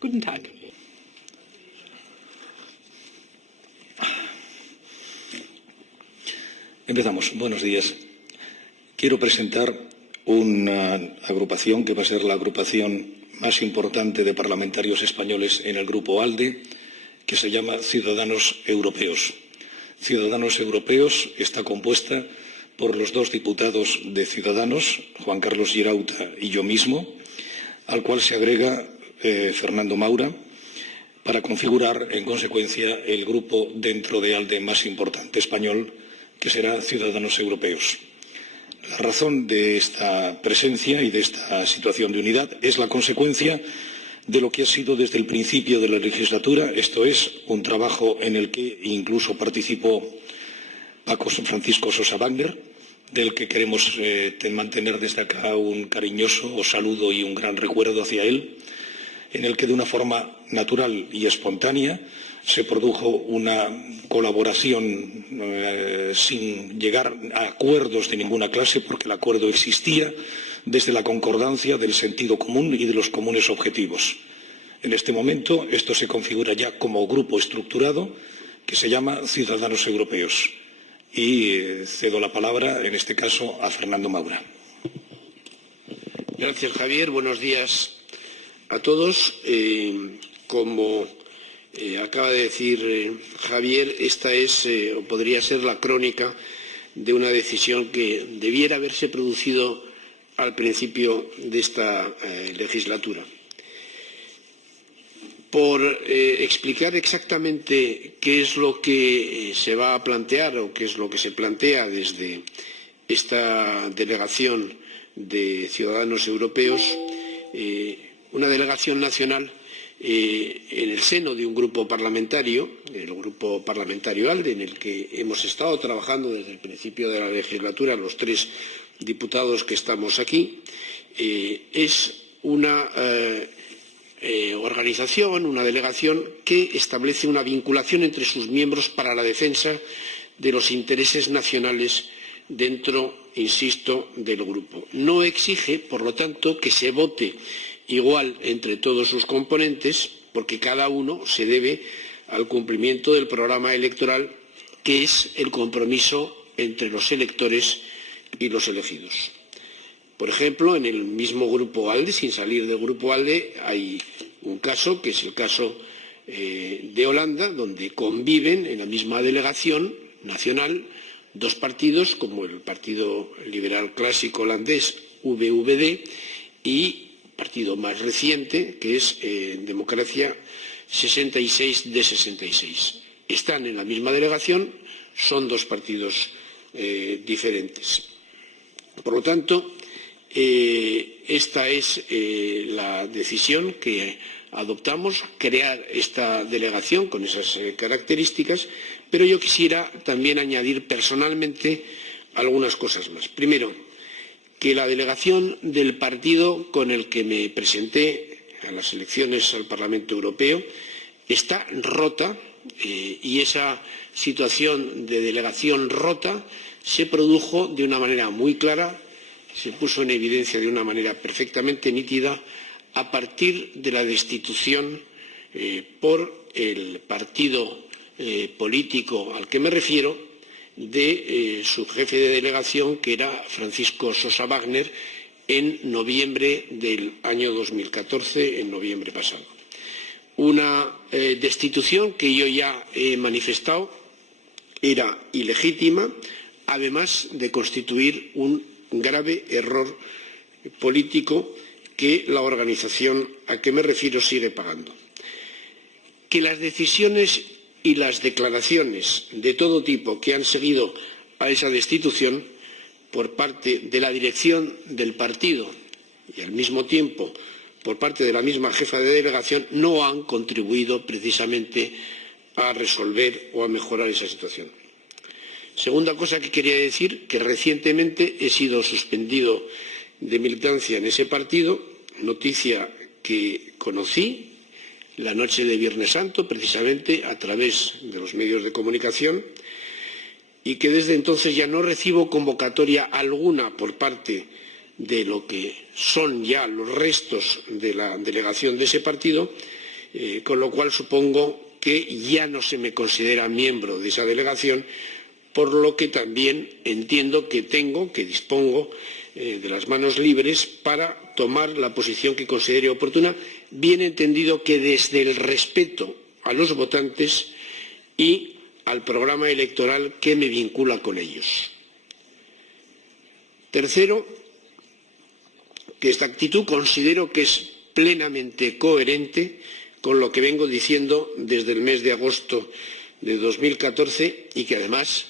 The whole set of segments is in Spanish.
Guten Tag. Empezamos. Buenos días. Quiero presentar una agrupación que va a ser la agrupación más importante de parlamentarios españoles en el Grupo ALDE, que se llama Ciudadanos Europeos. Ciudadanos Europeos está compuesta por los dos diputados de Ciudadanos, Juan Carlos Girauta y yo mismo, al cual se agrega Fernando Maura, para configurar, en consecuencia, el grupo dentro de ALDE más importante español, que será Ciudadanos Europeos. La razón de esta presencia y de esta situación de unidad es la consecuencia de lo que ha sido desde el principio de la legislatura, esto es, un trabajo en el que incluso participó Francisco Sosa Wagner, del que queremos mantener desde acá un cariñoso saludo y un gran recuerdo hacia él, en el que de una forma natural y espontánea se produjo una colaboración sin llegar a acuerdos de ninguna clase, porque el acuerdo existía desde la concordancia del sentido común y de los comunes objetivos. En este momento esto se configura ya como grupo estructurado que se llama Ciudadanos Europeos. Y cedo la palabra, en este caso, a Fernando Maura. Gracias, Javier. Buenos días a todos. Como acaba de decir Javier, esta es o podría ser la crónica de una decisión que debiera haberse producido al principio de esta legislatura. Por explicar exactamente qué es lo que se va a plantear o qué es lo que se plantea desde esta delegación de Ciudadanos Europeos, una delegación nacional en el seno de un grupo parlamentario, el Grupo Parlamentario ALDE, en el que hemos estado trabajando desde el principio de la legislatura, los tres diputados que estamos aquí, es una organización, una delegación que establece una vinculación entre sus miembros para la defensa de los intereses nacionales dentro, insisto, del grupo. No exige, por lo tanto, que se vote igual entre todos sus componentes, porque cada uno se debe al cumplimiento del programa electoral, que es el compromiso entre los electores y los elegidos. Por ejemplo, en el mismo Grupo ALDE, sin salir del Grupo ALDE, hay un caso, que es el caso de Holanda, donde conviven en la misma delegación nacional dos partidos, como el Partido Liberal Clásico holandés, VVD, y partido más reciente, que es Democracia 66 de 66. Están en la misma delegación, son dos partidos diferentes. Por lo tanto, esta es la decisión que adoptamos, crear esta delegación con esas características, pero yo quisiera también añadir personalmente algunas cosas más. Primero, que la delegación del partido con el que me presenté a las elecciones al Parlamento Europeo está rota y esa situación de delegación rota se produjo de una manera muy clara, se puso en evidencia de una manera perfectamente nítida a partir de la destitución por el partido político al que me refiero de su jefe de delegación, que era Francisco Sosa Wagner, en noviembre del año 2014, en noviembre pasado. Una destitución que yo ya he manifestado era ilegítima, además de constituir un grave error político que la organización a que me refiero sigue pagando. Que las decisiones y las declaraciones de todo tipo que han seguido a esa destitución por parte de la dirección del partido y al mismo tiempo por parte de la misma jefa de delegación no han contribuido precisamente a resolver o a mejorar esa situación. Segunda cosa que quería decir, que recientemente he sido suspendido de militancia en ese partido, noticia que conocí la noche de Viernes Santo, precisamente a través de los medios de comunicación, y que desde entonces ya no recibo convocatoria alguna por parte de lo que son ya los restos de la delegación de ese partido, con lo cual supongo que ya no se me considera miembro de esa delegación, por lo que también entiendo que dispongo de las manos libres para tomar la posición que considere oportuna, bien entendido que desde el respeto a los votantes y al programa electoral que me vincula con ellos. Tercero, que esta actitud considero que es plenamente coherente con lo que vengo diciendo desde el mes de agosto de 2014 y que además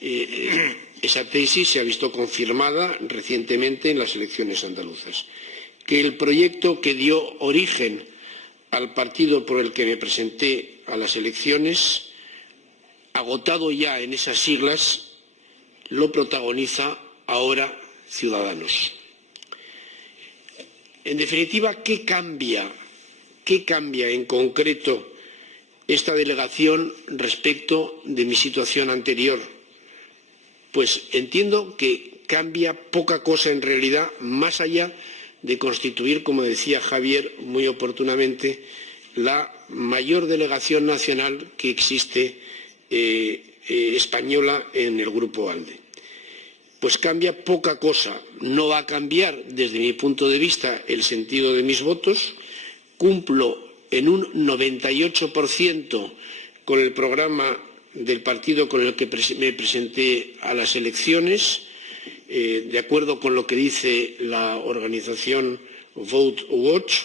esa tesis se ha visto confirmada recientemente en las elecciones andaluzas. Que el proyecto que dio origen al partido por el que me presenté a las elecciones, agotado ya en esas siglas, lo protagoniza ahora Ciudadanos. En definitiva, ¿qué cambia en concreto esta delegación respecto de mi situación anterior? Pues entiendo que cambia poca cosa en realidad, más allá de constituir, como decía Javier muy oportunamente, la mayor delegación nacional que existe española en el Grupo ALDE. Pues cambia poca cosa. No va a cambiar, desde mi punto de vista, el sentido de mis votos. Cumplo en un 98% con el programa del partido con el que me presenté a las elecciones, de acuerdo con lo que dice la organización Vote Watch.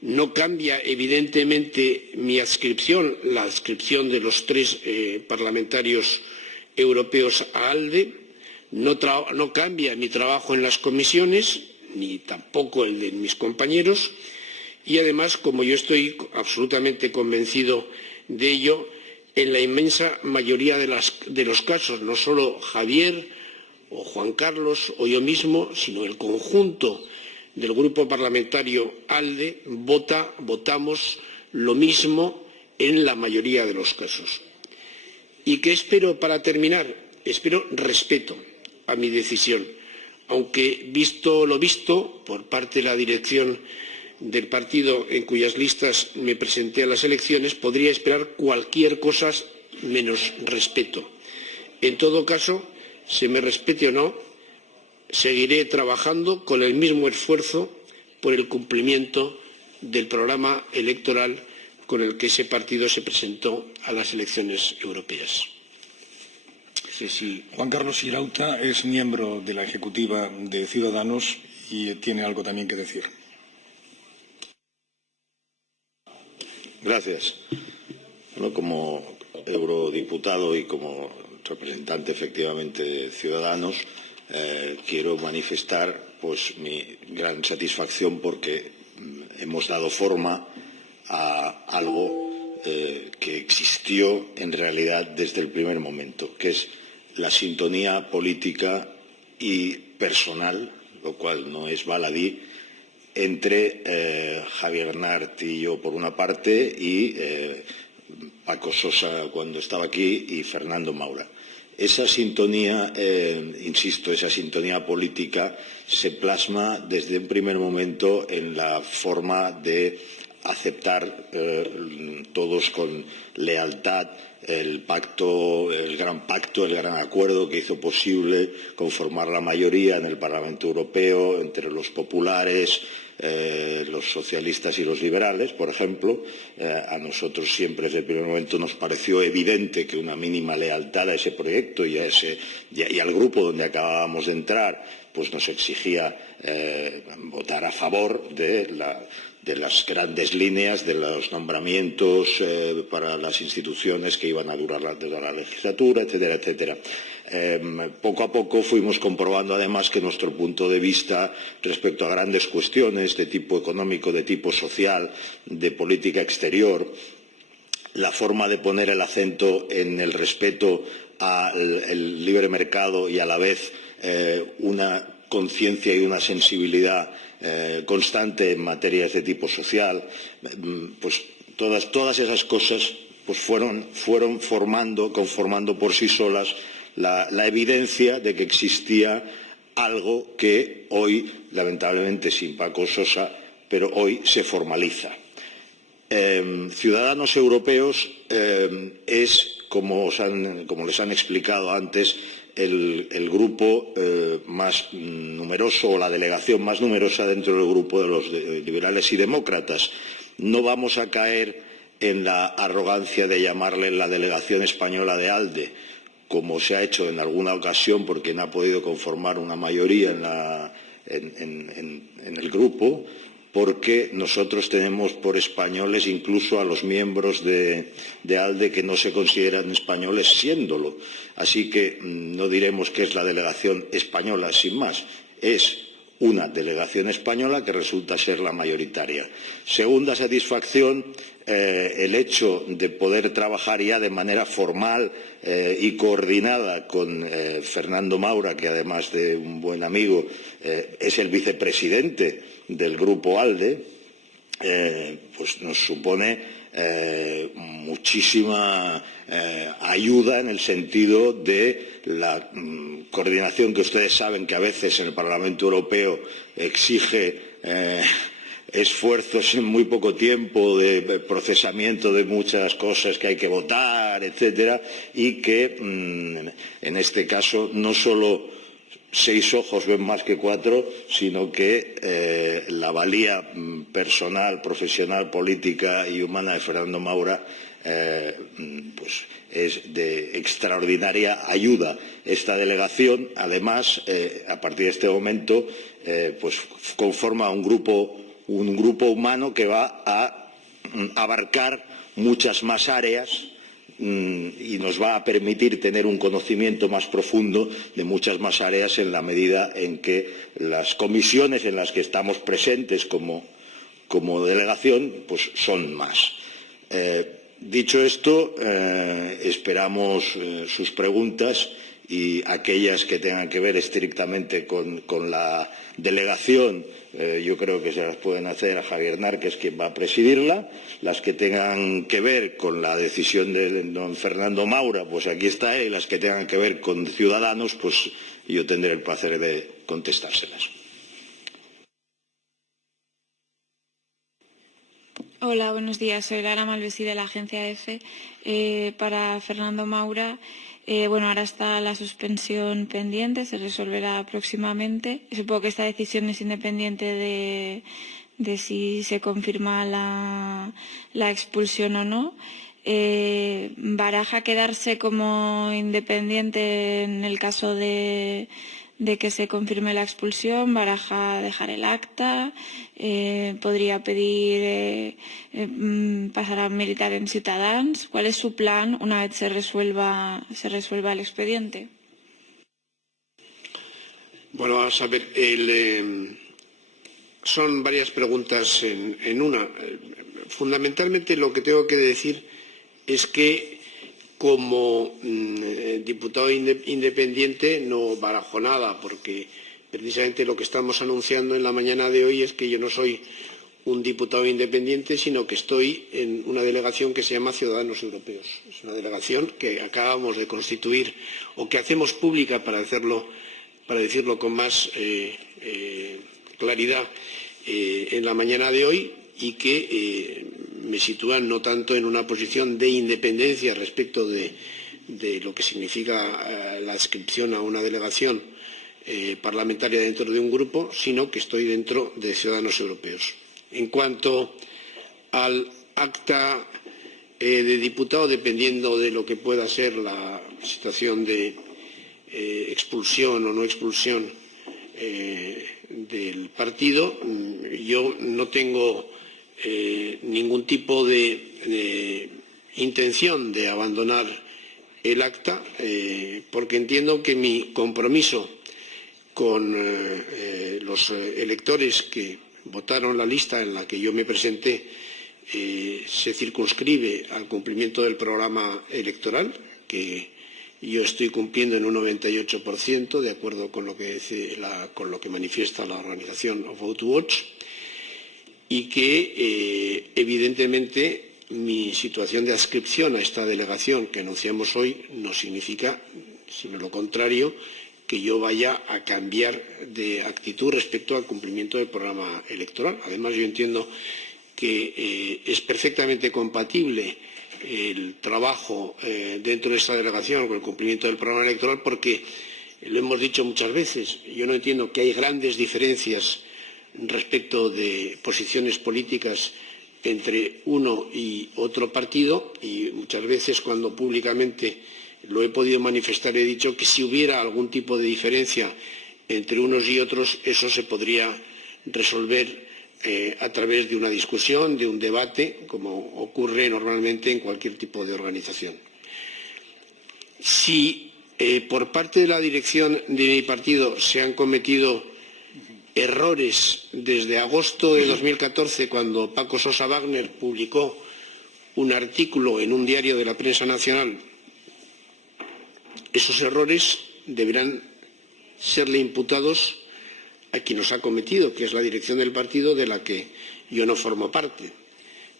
No cambia, evidentemente, mi adscripción, la adscripción de los 3 parlamentarios europeos a ALDE. No cambia mi trabajo en las comisiones, ni tampoco el de mis compañeros. Y además, como yo estoy absolutamente convencido de ello, en la inmensa mayoría de los casos, no solo Javier o Juan Carlos o yo mismo, sino el conjunto del grupo parlamentario ALDE votamos lo mismo en la mayoría de los casos. ¿Y qué espero para terminar? Espero respeto a mi decisión, aunque visto lo visto por parte de la dirección del partido en cuyas listas me presenté a las elecciones, podría esperar cualquier cosa menos respeto. En todo caso, se me respete o no, seguiré trabajando con el mismo esfuerzo por el cumplimiento del programa electoral con el que ese partido se presentó a las elecciones europeas. Sí. Juan Carlos Irauta es miembro de la ejecutiva de Ciudadanos y tiene algo también que decir. Gracias. Bueno, como eurodiputado y como representante efectivamente de Ciudadanos, quiero manifestar pues mi gran satisfacción porque hemos dado forma a algo que existió en realidad desde el primer momento, que es la sintonía política y personal, lo cual no es baladí, entre Javier Nart y yo por una parte y Paco Sosa cuando estaba aquí y Fernando Maura. Esa sintonía, insisto, esa sintonía política se plasma desde un primer momento en la forma de aceptar todos con lealtad el gran pacto, el gran acuerdo que hizo posible conformar la mayoría en el Parlamento Europeo entre los populares, los socialistas y los liberales, por ejemplo. A nosotros siempre desde el primer momento nos pareció evidente que una mínima lealtad a ese proyecto y al grupo donde acabábamos de entrar pues nos exigía votar a favor de las grandes líneas de los nombramientos para las instituciones que iban a durar toda la legislatura, etcétera, etcétera. Poco a poco fuimos comprobando además que nuestro punto de vista respecto a grandes cuestiones de tipo económico, de tipo social, de política exterior, la forma de poner el acento en el respeto al libre mercado y a la vez una conciencia y una sensibilidad constante en materias de tipo social, pues todas esas cosas pues fueron conformando por sí solas la evidencia de que existía algo que hoy, lamentablemente sin Paco Sosa, pero hoy se formaliza. Ciudadanos Europeos es, como les han explicado antes, el grupo más numeroso o la delegación más numerosa dentro del grupo de los liberales y demócratas. No vamos a caer en la arrogancia de llamarle la delegación española de ALDE, como se ha hecho en alguna ocasión por quien ha podido conformar una mayoría en el grupo, porque nosotros tenemos por españoles incluso a los miembros de ALDE que no se consideran españoles siéndolo. Así que no diremos que es la delegación española sin más, es una delegación española que resulta ser la mayoritaria. Segunda satisfacción, el hecho de poder trabajar ya de manera formal y coordinada con Fernando Maura, que además de un buen amigo es el vicepresidente del Grupo ALDE, pues nos supone muchísima ayuda en el sentido de la coordinación que ustedes saben que a veces en el Parlamento Europeo exige esfuerzos en muy poco tiempo de procesamiento de muchas cosas que hay que votar, etcétera, y que en este caso no solo 6 ojos ven más que 4, sino que la valía personal, profesional, política y humana de Fernando Maura pues es de extraordinaria ayuda. Esta delegación, además, a partir de este momento, pues conforma un grupo humano que va a abarcar muchas más áreas y nos va a permitir tener un conocimiento más profundo de muchas más áreas en la medida en que las comisiones en las que estamos presentes como delegación pues son más. Dicho esto, esperamos sus preguntas y aquellas que tengan que ver estrictamente con la delegación, yo creo que se las pueden hacer a Javier Nar, que es quien va a presidirla. Las que tengan que ver con la decisión de don Fernando Maura, pues aquí está él, y las que tengan que ver con Ciudadanos, pues yo tendré el placer de contestárselas. Hola, buenos días. Soy Lara Malvesí de la agencia EFE. Para Fernando Maura, bueno, ahora está la suspensión pendiente, se resolverá próximamente. Supongo que esta decisión es independiente de si se confirma la expulsión o no. ¿Baraja quedarse como independiente en el caso de que se confirme la expulsión? ¿Baraja dejar el acta? ¿Podría pedir pasar a militar en Ciutadans? ¿Cuál es su plan una vez se resuelva el expediente? Bueno, vamos a ver, son varias preguntas en una. Fundamentalmente lo que tengo que decir es que como diputado independiente no barajo nada, porque precisamente lo que estamos anunciando en la mañana de hoy es que yo no soy un diputado independiente, sino que estoy en una delegación que se llama Ciudadanos Europeos. Es una delegación que acabamos de constituir o que hacemos pública para decirlo con más claridad en la mañana de hoy, y que me sitúan no tanto en una posición de independencia respecto de lo que significa la adscripción a una delegación parlamentaria dentro de un grupo, sino que estoy dentro de Ciudadanos Europeos. En cuanto al acta de diputado, dependiendo de lo que pueda ser la situación de expulsión o no expulsión del partido, yo no tengo ningún tipo de intención de abandonar el acta, porque entiendo que mi compromiso con los electores que votaron la lista en la que yo me presenté se circunscribe al cumplimiento del programa electoral, que yo estoy cumpliendo en un 98%, de acuerdo con lo que manifiesta la organización Vote Watch, y que evidentemente mi situación de adscripción a esta delegación que anunciamos hoy no significa, sino lo contrario, que yo vaya a cambiar de actitud respecto al cumplimiento del programa electoral. Además, yo entiendo que es perfectamente compatible el trabajo dentro de esta delegación con el cumplimiento del programa electoral, porque lo hemos dicho muchas veces, yo no entiendo que hay grandes diferencias respecto de posiciones políticas entre uno y otro partido, y muchas veces cuando públicamente lo he podido manifestar he dicho que si hubiera algún tipo de diferencia entre unos y otros, eso se podría resolver a través de una discusión, de un debate, como ocurre normalmente en cualquier tipo de organización. Si por parte de la dirección de mi partido se han cometido errores desde agosto de 2014, cuando Paco Sosa Wagner publicó un artículo en un diario de la prensa nacional, esos errores deberán serle imputados a quien los ha cometido, que es la dirección del partido de la que yo no formo parte.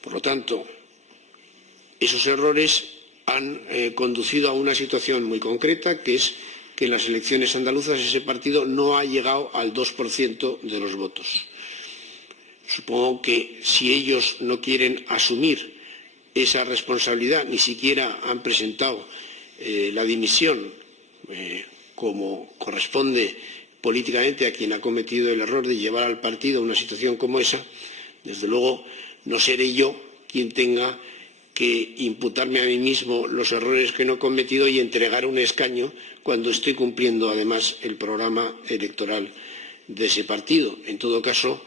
Por lo tanto, esos errores han conducido a una situación muy concreta, que es que en las elecciones andaluzas ese partido no ha llegado al 2% de los votos. Supongo que si ellos no quieren asumir esa responsabilidad, ni siquiera han presentado la dimisión como corresponde políticamente a quien ha cometido el error de llevar al partido a una situación como esa, desde luego no seré yo quien tenga que imputarme a mí mismo los errores que no he cometido y entregar un escaño cuando estoy cumpliendo además el programa electoral de ese partido. En todo caso,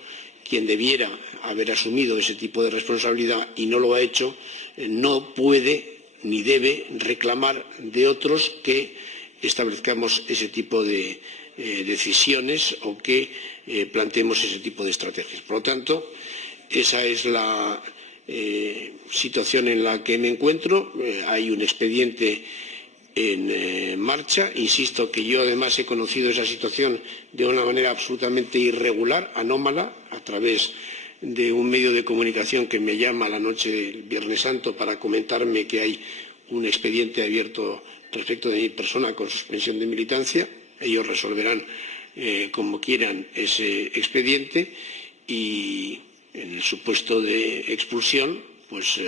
quien debiera haber asumido ese tipo de responsabilidad y no lo ha hecho, no puede ni debe reclamar de otros que establezcamos ese tipo de decisiones o que planteemos ese tipo de estrategias. Por lo tanto, esa es la situación en la que me encuentro. Hay un expediente en marcha. Insisto que yo además he conocido esa situación de una manera absolutamente irregular, anómala, a través de un medio de comunicación que me llama la noche del Viernes Santo para comentarme que hay un expediente abierto respecto de mi persona con suspensión de militancia. Ellos resolverán como quieran ese expediente y en el supuesto de expulsión pues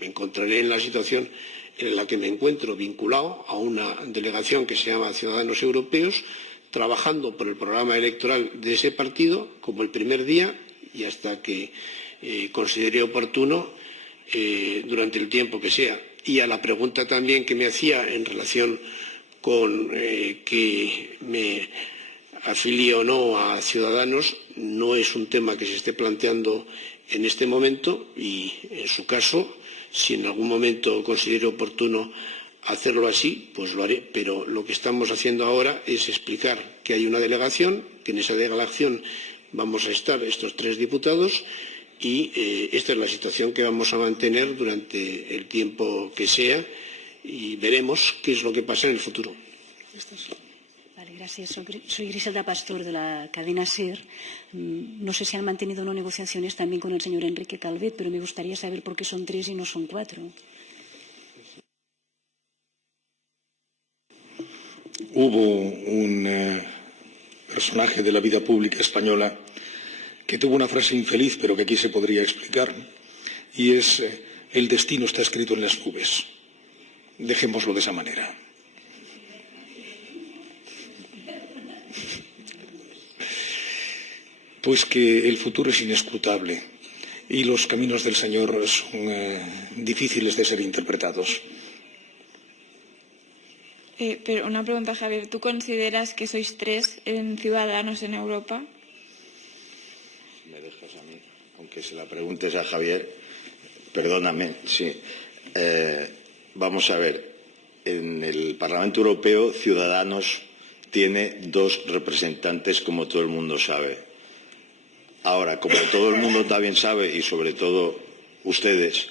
me encontraré en la situación en la que me encuentro, vinculado a una delegación que se llama Ciudadanos Europeos, trabajando por el programa electoral de ese partido como el primer día y hasta que considere oportuno durante el tiempo que sea. Y a la pregunta también que me hacía en relación con que me afilie o no a Ciudadanos, no es un tema que se esté planteando en este momento y, en su caso, si en algún momento considere oportuno hacerlo así, pues lo haré. Pero lo que estamos haciendo ahora es explicar que hay una delegación, que en esa delegación vamos a estar estos 3 diputados y esta es la situación que vamos a mantener durante el tiempo que sea y veremos qué es lo que pasa en el futuro. Vale, gracias. Soy Griselda Pastor de la cadena SER. No sé si han mantenido no negociaciones también con el señor Enrique Calvet, pero me gustaría saber por qué son 3 y no son 4. Hubo un personaje de la vida pública española que tuvo una frase infeliz, pero que aquí se podría explicar, y es el destino está escrito en las nubes. Dejémoslo de esa manera. Pues que el futuro es inescrutable y los caminos del Señor son difíciles de ser interpretados. Pero una pregunta, Javier. ¿Tú consideras que sois 3 ciudadanos en Europa? Me dejas a mí, aunque se la preguntes a Javier, perdóname, sí. Vamos a ver, en el Parlamento Europeo Ciudadanos tiene 2 representantes, como todo el mundo sabe. Ahora, como todo el mundo también sabe, y sobre todo ustedes,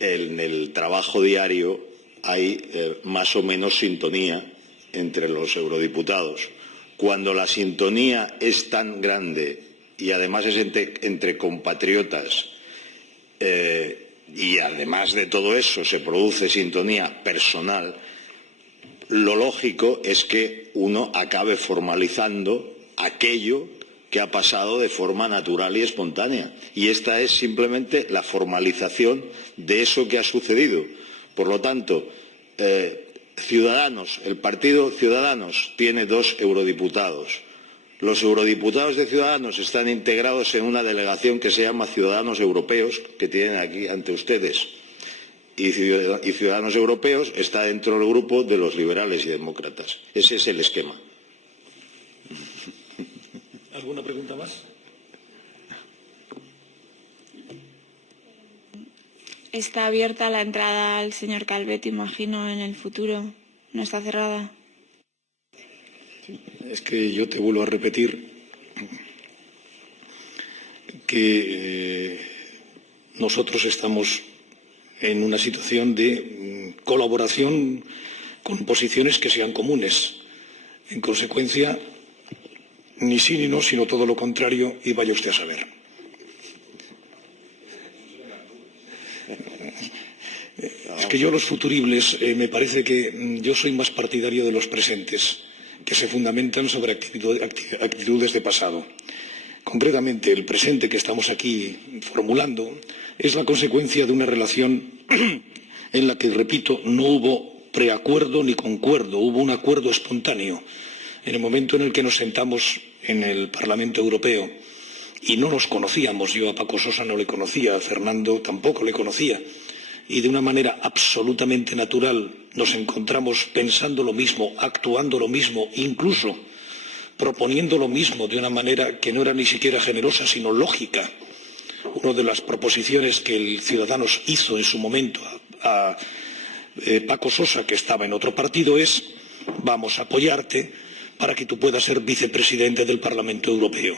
en el trabajo diario hay más o menos sintonía entre los eurodiputados. Cuando la sintonía es tan grande y además es entre compatriotas y además de todo eso se produce sintonía personal, lo lógico es que uno acabe formalizando aquello que ha pasado de forma natural y espontánea. Y esta es simplemente la formalización de eso que ha sucedido. Por lo tanto, Ciudadanos, el partido Ciudadanos tiene 2 eurodiputados. Los eurodiputados de Ciudadanos están integrados en una delegación que se llama Ciudadanos Europeos, que tienen aquí ante ustedes. Y Ciudadanos Europeos está dentro del grupo de los liberales y demócratas. Ese es el esquema. ¿Alguna pregunta más? Está abierta la entrada al señor Calvet, imagino, en el futuro. ¿No está cerrada? Es que yo te vuelvo a repetir que nosotros estamos en una situación de colaboración con posiciones que sean comunes. En consecuencia, ni sí ni no, sino todo lo contrario, y vaya usted a saber. Es que yo los futuribles, me parece que yo soy más partidario de los presentes, que se fundamentan sobre actitudes de pasado. Concretamente, el presente que estamos aquí formulando es la consecuencia de una relación en la que, repito, no hubo preacuerdo ni concuerdo, hubo un acuerdo espontáneo. En el momento en el que nos sentamos en el Parlamento Europeo y no nos conocíamos, yo a Paco Sosa no le conocía, a Fernando tampoco le conocía, y de una manera absolutamente natural nos encontramos pensando lo mismo, actuando lo mismo, incluso proponiendo lo mismo de una manera que no era ni siquiera generosa, sino lógica. Una de las proposiciones que el Ciudadanos hizo en su momento a Paco Sosa, que estaba en otro partido, es: vamos a apoyarte para que tú puedas ser vicepresidente del Parlamento Europeo.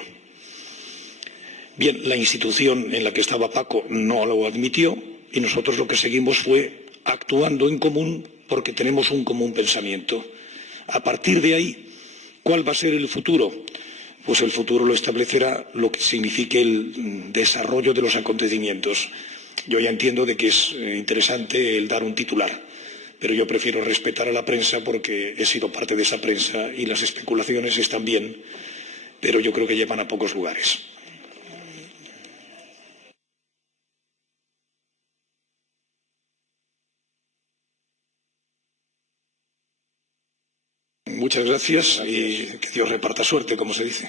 Bien, la institución en la que estaba Paco no lo admitió y nosotros lo que seguimos fue actuando en común porque tenemos un común pensamiento. A partir de ahí, ¿cuál va a ser el futuro? Pues el futuro lo establecerá lo que signifique el desarrollo de los acontecimientos. Yo ya entiendo de que es interesante el dar un titular, pero yo prefiero respetar a la prensa porque he sido parte de esa prensa y las especulaciones están bien, pero yo creo que llevan a pocos lugares. Muchas gracias y que Dios reparta suerte, como se dice.